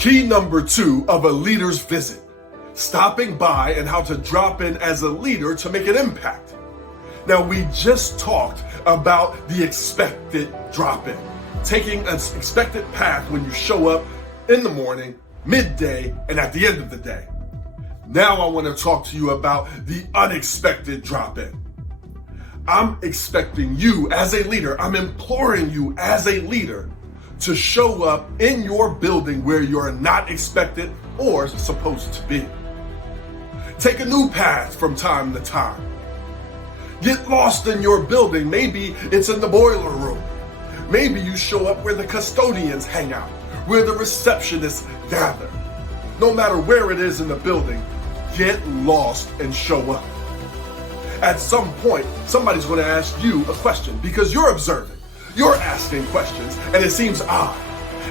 Key number 2 of a leader's visit: stopping by and how to drop in as a leader to make an impact. Now, we just talked about the expected drop-in, taking an expected path when you show up in the morning, midday, and at the end of the day. Now I want to talk to you about the unexpected drop-in. I'm expecting you as a leader, I'm imploring you as a leader to show up in your building where you're not expected or supposed to be. Take a new path from time to time. Get lost in your building. Maybe it's in the boiler room. Maybe you show up where the custodians hang out, where the receptionists gather. No matter where it is in the building, get lost and show up. At some point, somebody's going to ask you a question because you're observant. You're asking questions, and it seems odd,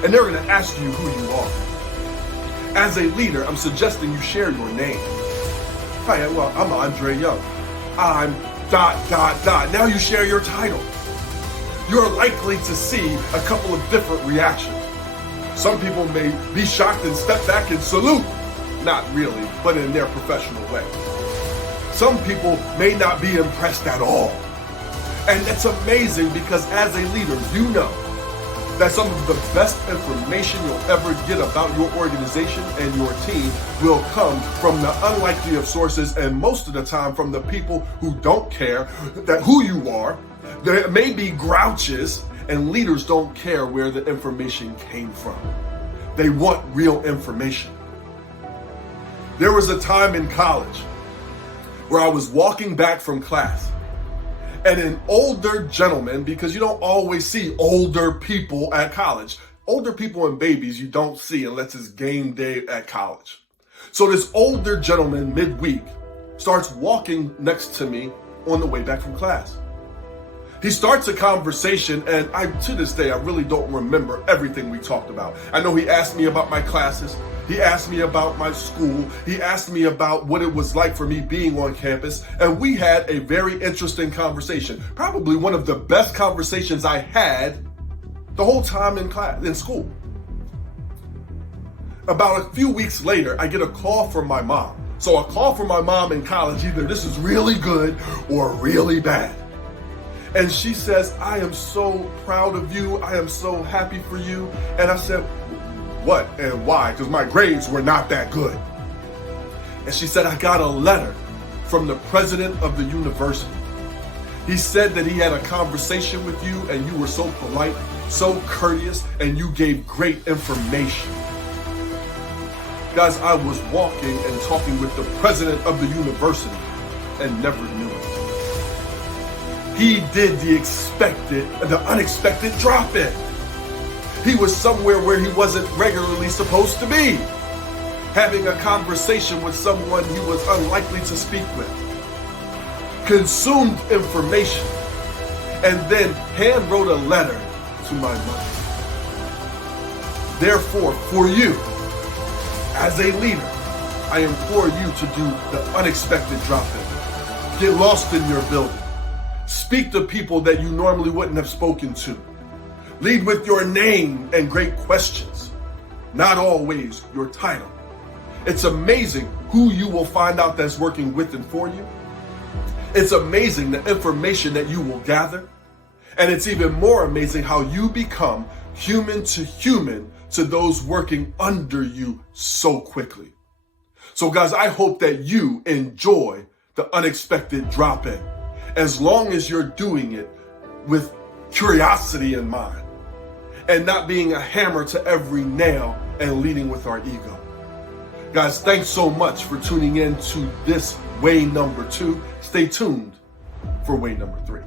and they're going to ask you who you are. As a leader, I'm suggesting you share your name. Hi, well, I'm Andre Young. I'm ... Now you share your title. You're likely to see a couple of different reactions. Some people may be shocked and step back and salute. Not really, but in their professional way. Some people may not be impressed at all. And it's amazing because as a leader, you know that some of the best information you'll ever get about your organization and your team will come from the unlikely of sources, and most of the time from the people who don't care that who you are. There may be grouches, and leaders don't care where the information came from. They want real information. There was a time in college where I was walking back from class, and an older gentleman, because you don't always see older people at college. Older people and babies you don't see unless it's game day at college. So this older gentleman midweek starts walking next to me on the way back from class. He starts a conversation, and to this day, I really don't remember everything we talked about. I know he asked me about my classes. He asked me about my school. He asked me about what it was like for me being on campus. And we had a very interesting conversation. Probably one of the best conversations I had the whole time in school. About a few weeks later, I get a call from my mom. So a call from my mom in college, either this is really good or really bad. And she says, I am so proud of you. I am so happy for you. And I said, what and why? Because my grades were not that good. And she said, I got a letter from the president of the university. He said that he had a conversation with you and you were so polite, so courteous, and you gave great information. Guys, I was walking and talking with the president of the university and never knew it. He did the unexpected drop-in. He was somewhere where he wasn't regularly supposed to be, having a conversation with someone he was unlikely to speak with, consumed information, and then hand wrote a letter to my mother. Therefore, for you, as a leader, I implore you to do the unexpected drop-in. Get lost in your building. Speak to people that you normally wouldn't have spoken to. Lead with your name and great questions, not always your title. It's amazing who you will find out that's working with and for you. It's amazing the information that you will gather. And it's even more amazing how you become human to those working under you so quickly. So guys, I hope that you enjoy the unexpected drop-in, as long as you're doing it with curiosity in mind and not being a hammer to every nail and leading with our ego. Guys, thanks so much for tuning in to this way number 2. Stay tuned for way number 3.